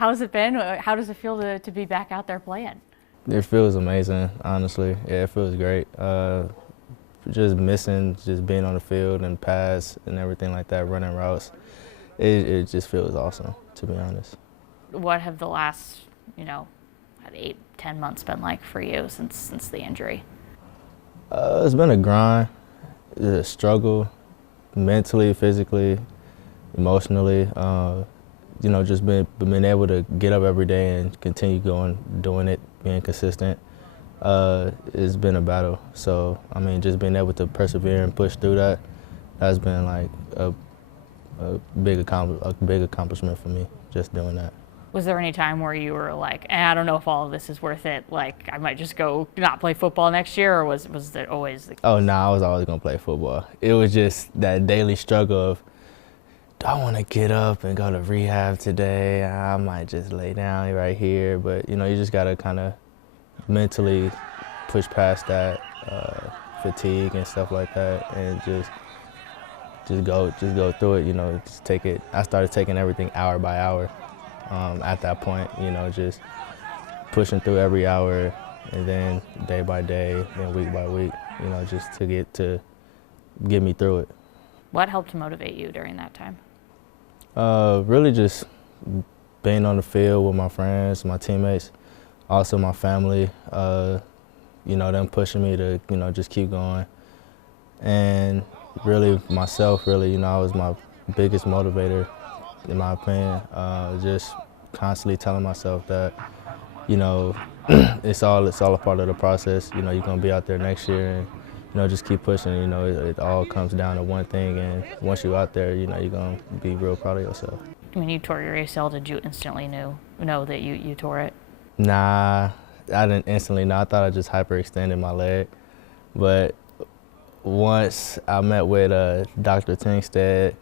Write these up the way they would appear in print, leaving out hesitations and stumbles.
how's it been? How does it feel to be back out there playing? It feels amazing, honestly. Yeah, it feels great. Just missing just being on the field and pass and everything like that, running routes. It just feels awesome, to be honest. What have the last, 8-10 months been like for you since the injury? It's been a grind, it's a struggle, mentally, physically, emotionally. Just being able to get up every day and continue doing it, being consistent. It's been a battle. So, just being able to persevere and push through that, has been like a big accomplishment for me, just doing that. Was there any time where you were like, I don't know if all of this is worth it, like I might just go not play football next year, or was it always the case? Oh, no, I was always going to play football. It was just that daily struggle of, do I want to get up and go to rehab today? I might just lay down right here. But, you just got to kind of mentally push past that fatigue and stuff like that, and just go through it. Just take it. I started taking everything hour by hour. At that point, just pushing through every hour, and then day by day, then week by week, just to get me through it. What helped motivate you during that time? Really just being on the field with my friends, my teammates, also my family, them pushing me to, just keep going. And really myself, I was my biggest motivator, in my opinion. Just constantly telling myself that, it's all a part of the process. You're going to be out there next year, and, just keep pushing. It all comes down to one thing, and once you're out there, you're going to be real proud of yourself. When you tore your ACL, did you instantly know that you tore it? Nah, I didn't instantly know. I thought I just hyperextended my leg. But once I met with Dr. Tingstead,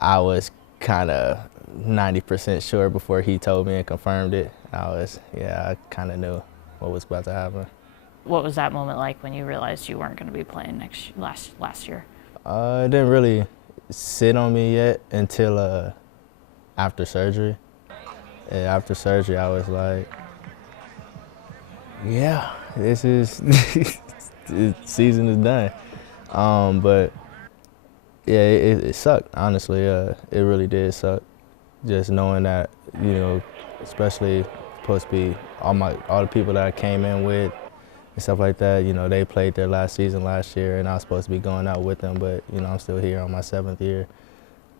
I was kind of 90% sure before he told me and confirmed it. I kind of knew what was about to happen. What was that moment like when you realized you weren't going to be playing last year? It didn't really sit on me yet until after surgery. And after surgery, I was like, yeah, this is, the season is done. But yeah, it sucked, honestly. It really did suck. Just knowing that, especially supposed to be all the people that I came in with and stuff like that, they played their last season last year, and I was supposed to be going out with them, but, I'm still here on my 7th year.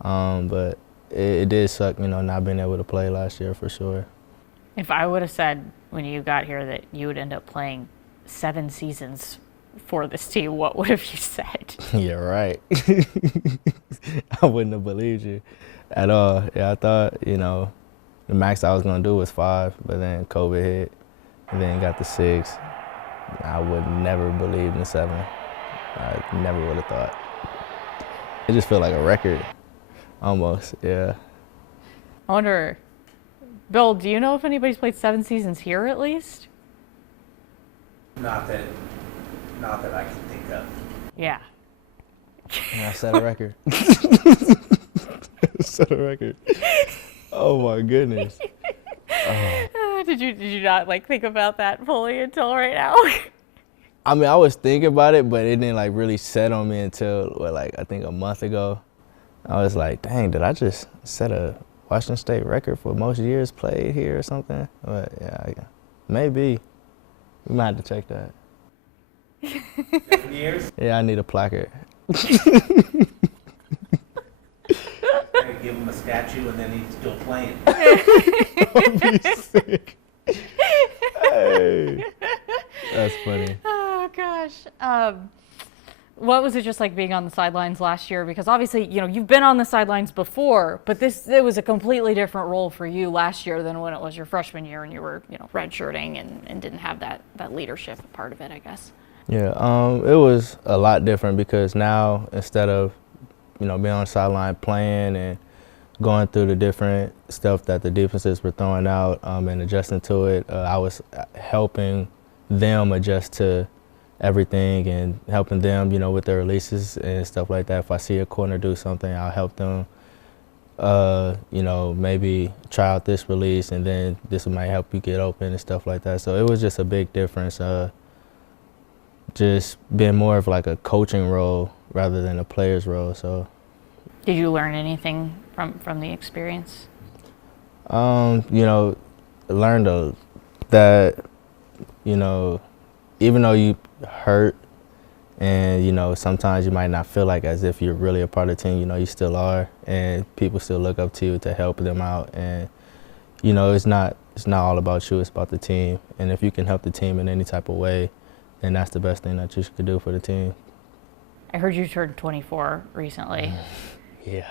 But it did suck, not being able to play last year for sure. If I would have said when you got here that you would end up playing 7 seasons for this team, what would have you said? You're right. I wouldn't have believed you at all. Yeah, I thought, the max I was going to do was 5, but then COVID hit, and then got the 6. I would never believe in 7. I never would have thought. It just felt like a record, almost, yeah. I wonder, Bill, do you know if anybody's played 7 seasons here at least? Not that I can think of. Yeah. I set a record. Set a record. Oh my goodness. Oh. Did you not think about that fully until right now? I was thinking about it, but it didn't really set on me until I think a month ago. I was like, dang, did I just set a Washington State record for most years played here or something? But yeah, maybe. We might have to check that. 7 years? Yeah, I need a placard. Give him a statue and then he's still playing. That'd be sick. Hey, that's funny. Oh gosh. What was it just like being on the sidelines last year? Because obviously, you've been on the sidelines before, but it was a completely different role for you last year than when it was your freshman year and you were, redshirting and didn't have that leadership part of it, I guess. Yeah, it was a lot different because now instead of, being on the sideline playing and going through the different stuff that the defenses were throwing out and adjusting to it, I was helping them adjust to everything and helping them, with their releases and stuff like that. If I see a corner do something, I'll help them you know, maybe try out this release and then this might help you get open and stuff like that. So it was just a big difference, just being more of like a coaching role rather than a player's role. So, did you learn anything from the experience? you know, learned that, you know, even though you hurt and, you know, sometimes you might not feel like as if you're really a part of the team, you know, you still are, and people still look up to you to help them out. And, you know, it's not all about you, it's about the team. And if you can help the team in any type of way, then that's the best thing that you could do for the team. I heard you turned 24 recently. Yeah.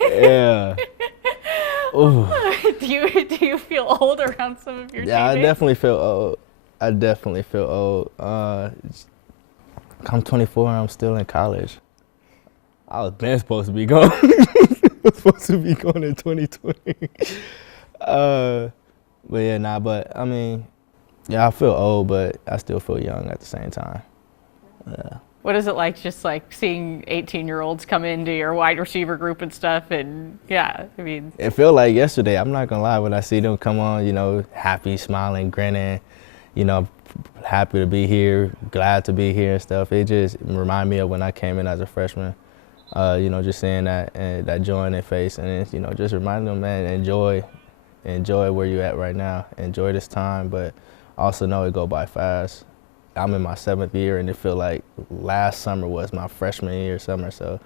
Yeah. Ooh. Do you feel old around some of your Yeah, teammates? I definitely feel old. I definitely feel old. I'm 24 and I'm still in college. I was been supposed to be going. I was supposed to be going in 2020. But yeah, but I mean, yeah, I feel old, but I still feel young at the same time. Yeah. What is it like just like seeing 18-year-olds come into your wide receiver group and stuff? And yeah, I mean, It felt like yesterday. I'm not gonna lie, when I see them come on, you know, happy, smiling, grinning, you know, happy to be here, glad to be here and stuff. It just remind me of when I came in as a freshman. You know, just seeing that and that joy in their face, and it's, you know, just reminding them, man, enjoy where you at right now, enjoy this time, but also know it go by fast. I'm in my 7th year, and it feel like last summer was my freshman year summer. So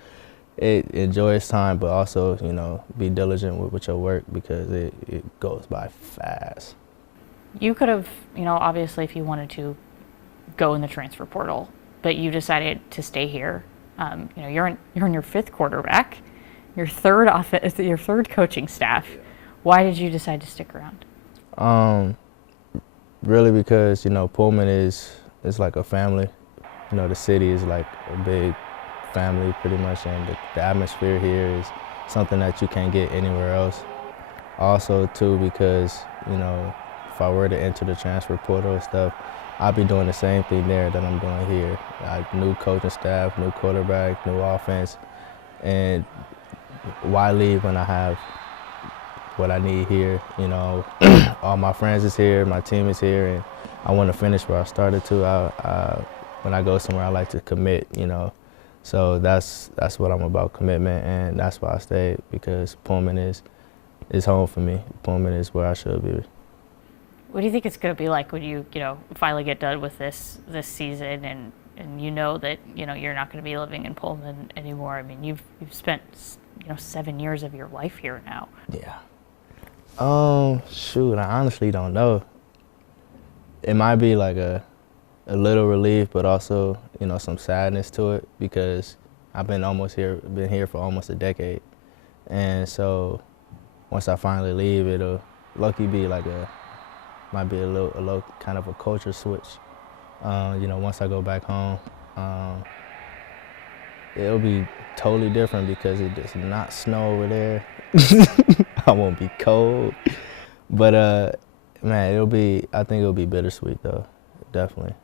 enjoy this time, but also, you know, be diligent with your work because it goes by fast. you could have, you know, obviously if you wanted to go in the transfer portal, but you decided to stay here. You know, you're in your 5th quarterback, your third coaching staff. Why did you decide to stick around? Really because, you know, Pullman is like a family. You know, the city is like a big family pretty much, and the atmosphere here is something that you can't get anywhere else. Also, too, because, you know, if I were to enter the transfer portal and stuff, I'd be doing the same thing there that I'm doing here. New coaching staff, new quarterback, new offense, and why leave when I have what I need here? You know, all my friends is here, my team is here, and I want to finish where I started to. When I go somewhere, I like to commit, you know. So that's what I'm about, commitment, and that's why I stayed, because Pullman is home for me. Pullman is where I should be. What do you think it's going to be like when you know, finally get done with this season, and you know that, you know, you're not going to be living in Pullman anymore? I mean, you've spent, you know, 7 years of your life here now. Yeah. Shoot, I honestly don't know. It might be like a little relief, but also, you know, some sadness to it, because I've been here for almost a decade. And so once I finally leave, it'll lucky be like might be a little kind of a culture switch. You know, once I go back home, it'll be totally different because it does not snow over there. I won't be cold, but man, I think it'll be bittersweet though, definitely.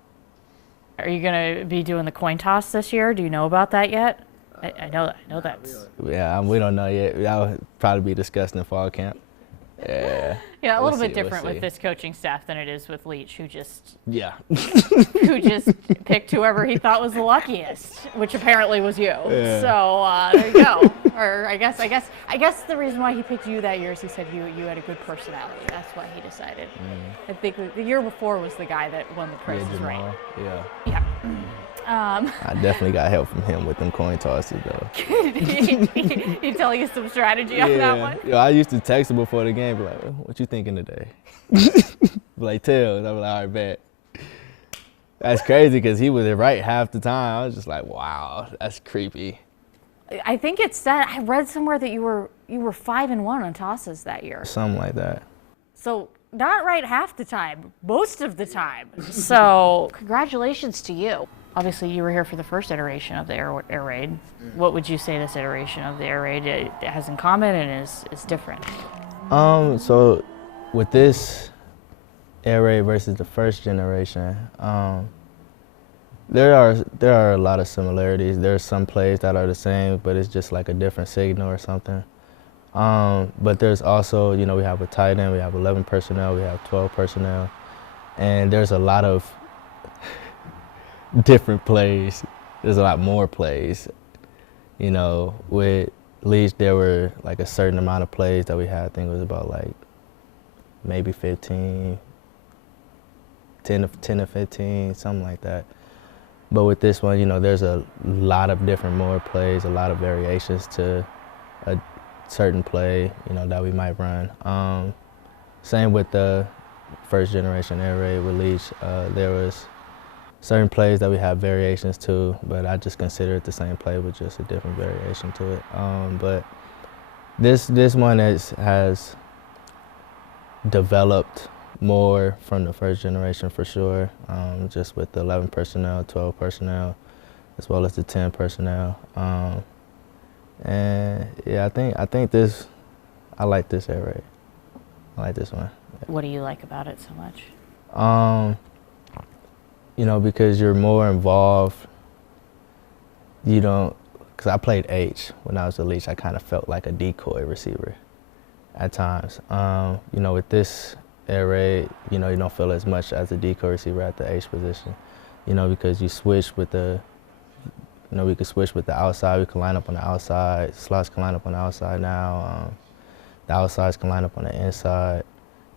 Are you going to be doing the coin toss this year? Do you know about that yet? I know that's. Yeah, we don't know yet. That would probably be discussed in fall camp. Yeah. Yeah, a We'll little bit see, we'll different with see. this coaching staff than it is with Leach, who just Yeah. picked whoever he thought was the luckiest, which apparently was you. Yeah. So there you go. Or I guess the reason why he picked you that year is he said you had a good personality. That's why he decided. I think the year before was the guy that won the Price is Right. Jamal, yeah. Yeah. I definitely got help from him with them coin tosses though. He tell you some strategy on that one? Yeah, I used to text him before the game, be like, "What you thinking today?" Be like, tails. I'm like, all right, bet. That's crazy because he was right half the time. I was just like, wow, that's creepy. I think it's that I read somewhere that you were 5-1 on tosses that year. Something like that. So not right half the time, most of the time. So congratulations to you. Obviously, you were here for the first iteration of the air raid. What would you say this iteration of the air raid it has in common and is different? So with this air raid versus the first generation, There are a lot of similarities. There's some plays that are the same, but it's just like a different signal or something. But there's also, you know, we have a tight end, we have 11 personnel, we have 12 personnel, and there's a lot of different plays. There's a lot more plays. You know, with Leach, there were like a certain amount of plays that we had. I think it was about like maybe 15, 10 to 15, something like that. But with this one, you know, there's a lot of different more plays, a lot of variations to a certain play, you know, that we might run. Same with the first generation air raid with Leach. There was certain plays that we have variations to, but I just consider it the same play with just a different variation to it. But this one has developed more from the first generation for sure, just with the 11 personnel, 12 personnel, as well as the 10 personnel. And yeah, I think this, I like this air raid. I like this one. What do you like about it so much? You know, because you're more involved. You don't, because I played H when I was a Leach. I kind of felt like a decoy receiver at times. You know, with this air raid, you know, you don't feel as much as a decoy receiver at the H position, you know, because you switch with the, you know, we could switch with the outside. We can line up on the outside. Slots can line up on the outside now. The outsides can line up on the inside.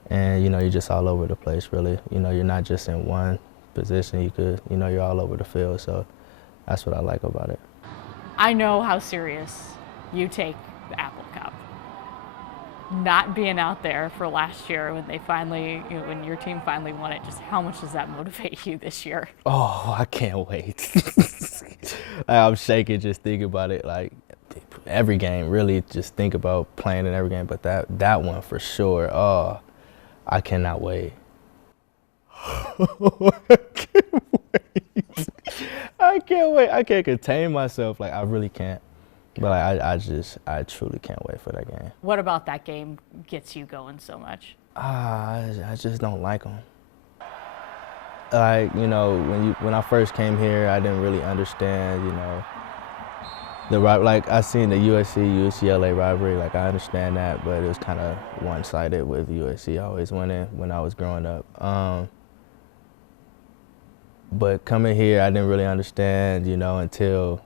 And, you know, you're just all over the place, really. You know, you're not just in one position. You could, you know, you're all over the field. So that's what I like about it. I know how serious you take the Apple Cup. Not being out there for last year when they finally, you know, when your team finally won it, just how much does that motivate you this year? Oh, I can't wait. I'm shaking just thinking about it. Like every game, really just think about playing in every game. But that one for sure. Oh, I cannot wait. I can't wait. I can't wait. I can't contain myself. Like I really can't. But like, I truly can't wait for that game. What about that game gets you going so much? I just don't like them. Like, you know, when I first came here, I didn't really understand, you know, like I seen the USC-UCLA rivalry. Like I understand that, but it was kind of one-sided with USC always winning when I was growing up. But coming here, I didn't really understand, you know, until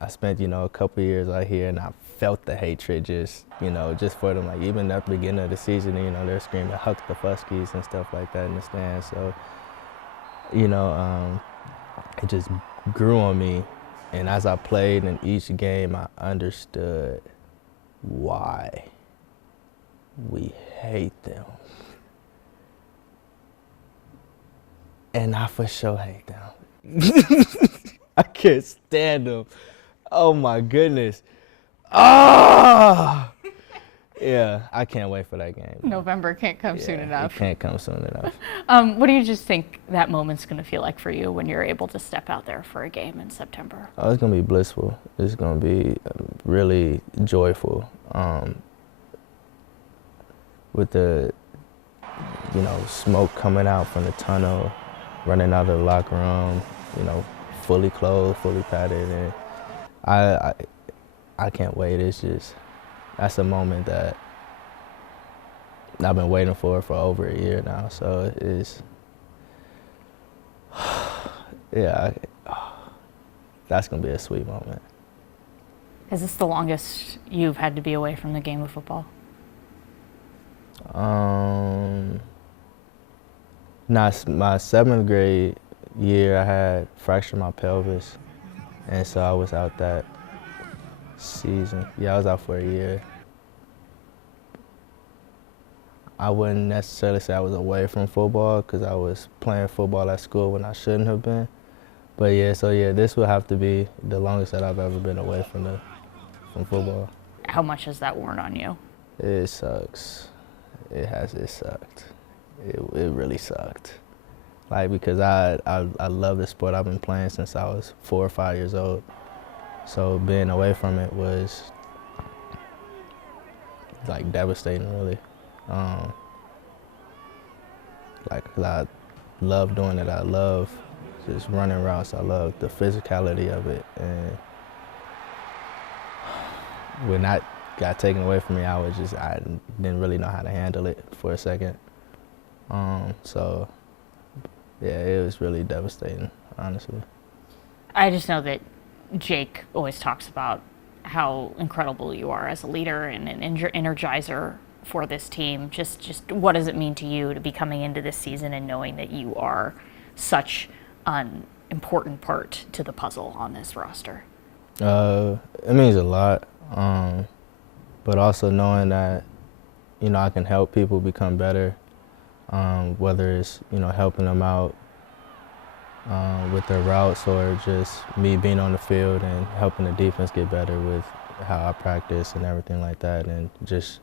I spent, you know, a couple years out here, and I felt the hatred just, you know, just for them. Like even at the beginning of the season, you know, they're screaming "Huck the Fuskies" and stuff like that in the stands. So, you know, it just grew on me. And as I played in each game, I understood why we hate them. And I for sure hate them. I can't stand them. Oh my goodness. Ah! Yeah, I can't wait for that game. November can't come soon enough. It can't come soon enough. What do you just think that moment's going to feel like for you when you're able to step out there for a game in September? Oh, it's going to be blissful. It's going to be really joyful. With the, you know, smoke coming out from the tunnel, running out of the locker room, you know, fully clothed, fully padded, and I can't wait. It's just, that's a moment that I've been waiting for over a year now. So it's, yeah, that's gonna be a sweet moment. Is this the longest you've had to be away from the game of football? My 7th grade year, I had fractured my pelvis, and so I was out that season. Yeah, I was out for a year. I wouldn't necessarily say I was away from football because I was playing football at school when I shouldn't have been. But yeah, so yeah, this will have to be the longest that I've ever been away from football. How much has that worn on you? It sucks. It sucked. It really sucked. Like, because I love the sport. I've been playing since I was 4 or 5 years old. So being away from it was like devastating, really. Like, 'cause I love doing it. I love just running routes. I love the physicality of it. And when that got taken away from me, I didn't really know how to handle it for a second. So, yeah, it was really devastating, honestly. I just know that Jake always talks about how incredible you are as a leader and an energizer for this team. Just what does it mean to you to be coming into this season and knowing that you are such an important part to the puzzle on this roster? It means a lot, but also knowing that, you know, I can help people become better, whether it's, you know, helping them out with their routes or just me being on the field and helping the defense get better with how I practice and everything like that, and just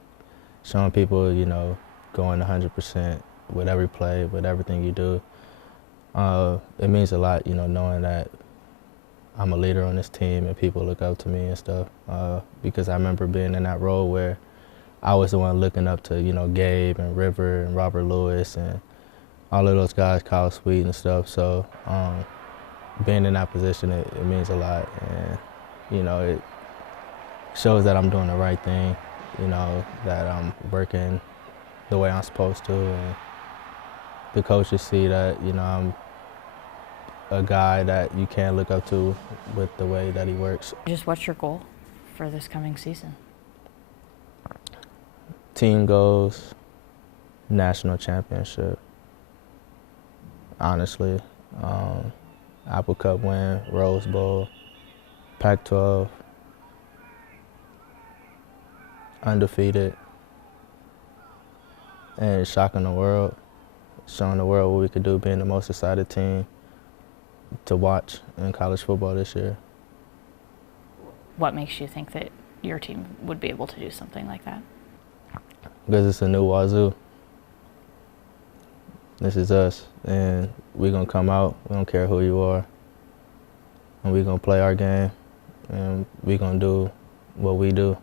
showing people, you know, going 100% with every play, with everything you do. It means a lot, you know, knowing that I'm a leader on this team and people look up to me and stuff, because I remember being in that role where I was the one looking up to, you know, Gabe and River and Robert Lewis and all of those guys, Kyle Sweet and stuff. So being in that position, it means a lot. And, you know, it shows that I'm doing the right thing, you know, that I'm working the way I'm supposed to. And the coaches see that, you know, I'm a guy that you can look up to with the way that he works. Just what's your goal for this coming season? Team goals, national championship. Honestly, Apple Cup win, Rose Bowl, Pac-12, undefeated, and shocking the world, showing the world what we could do, being the most excited team to watch in college football this year. What makes you think that your team would be able to do something like that? Because it's a new Wazoo. This is us, and we're going to come out, we don't care who you are, and we're going to play our game, and we're going to do what we do.